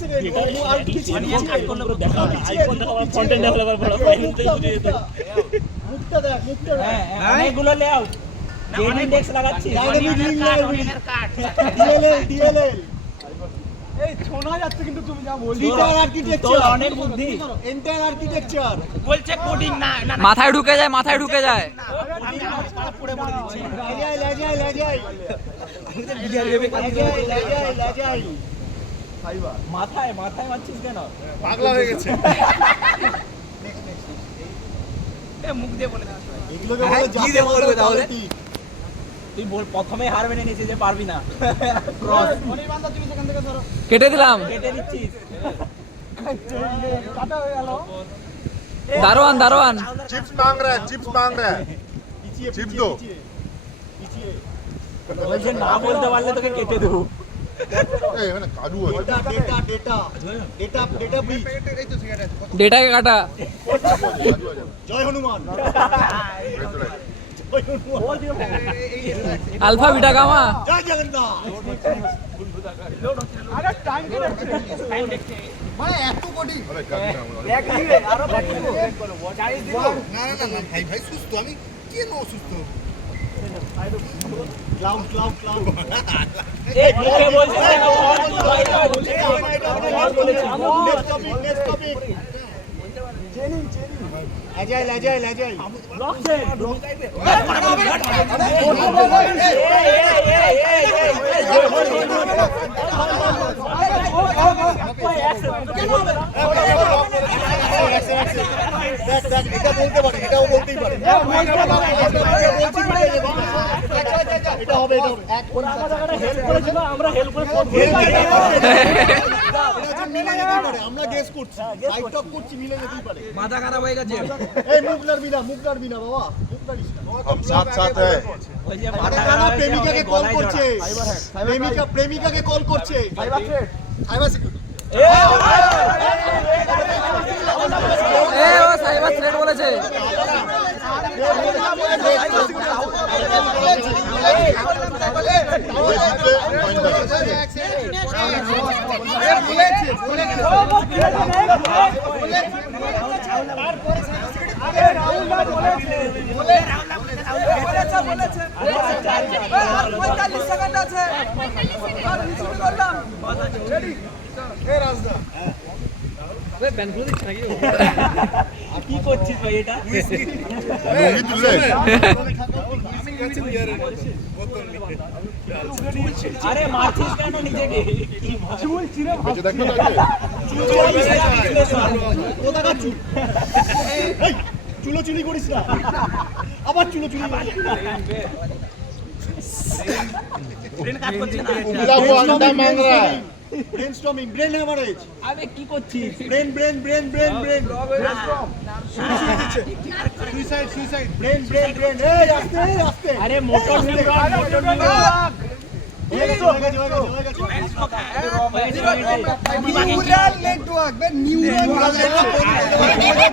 Second আর কিছু কাট করলে পুরো দেখা হবে আইফোন দেখা ফ্রন্ট এন্ড ডেভেলপার বড় ফাইনাল থেকে বুঝিয়ে দিত মুখটা দেখ মুখটা হ্যাঁ অনেকগুলো লেআউট জেন ইনডেক্স লাগাচ্ছি ডাইনামিক লিঙ্ক ডিএলএল এই শোনা যাচ্ছে কিন্তু তুমি যা বলছো এন্টায়ার আর্কিটেকচার অনেক বুদ্ধি এন্টায়ার আর্কিটেকচার বলছে কোডিং না মাথায় ঢুকে যায় পড়ে পড়ে দিচ্ছি লাজাই মাথায় মারছিস কেন পাগলা হয়ে গেছে এ মুখ দিয়ে বলে এগুলোকে বলে কি দিয়ে বলবে তাহলে তুই বল প্রথমে হার মেনে নিয়েছিস যে পারবি না ক্রস অনির্বাণদা তুমি সেখান থেকে ধরো কেটে দিলাম কেটে দিচ্ছিস কাটা হয়ে গেল দারোয়ান चिप्स मांग रहा है পিছিয়ে চিপ দো। পিছিয়ে বলছে না বলতে পারলে তোকে কেটে দেবো এই মানে কাজু আছে ডেটা ব্রিজ ডেটাকে কাটা জয় হনুমান আলফা বিটা গামা জয় জগন্নাথ আরে টাইম দেখতে মানে এত কোটি আরে কাজু না এক দিবে আরো বাকি না ভাই সুস্থ আমি কেন অসুস্থ ক্লাউড এই মুখে বলছিস কেন next topic Agile. Block set এটা বলতে পারে এটাও বলতেই পারে এটা হবে হেল্প করেছিল আমরা হেল্প করে আমরা গেস করছি সাইড টক করছি মিলে যেতেই পারে মাথা খারাপ হয়ে গেছে এই মুখ নাড়বি না বাবা মুখ নাড়িস না हम साथ है ওই যে প্রেমিকাকে কল করছে প্রেমিকাকে কল করছে সাইবার সিকিউরিটি ও সাইবার থ্রেট বলেছে কি করছিস ভাই এটা লুঙ্গি তুললে আরে মারছিস কেন নিজেকে বেঁচে দেখো তাকে কোথাকার চুল এই চুলোচুলি করিস না আবার চুলোচুলি ব্রেন কাজ করছে না उगला हुआ अंडा मांग रहा है ব্রেনস্টর্মিং ব্রেন হ্যামারেজ আরে কি করছিস ব্রেন সুইসাইড ব্রেন এই আস্তে আরে মোটর নিউরন হয়ে গেছে নিউরাল নেটওয়ার্ক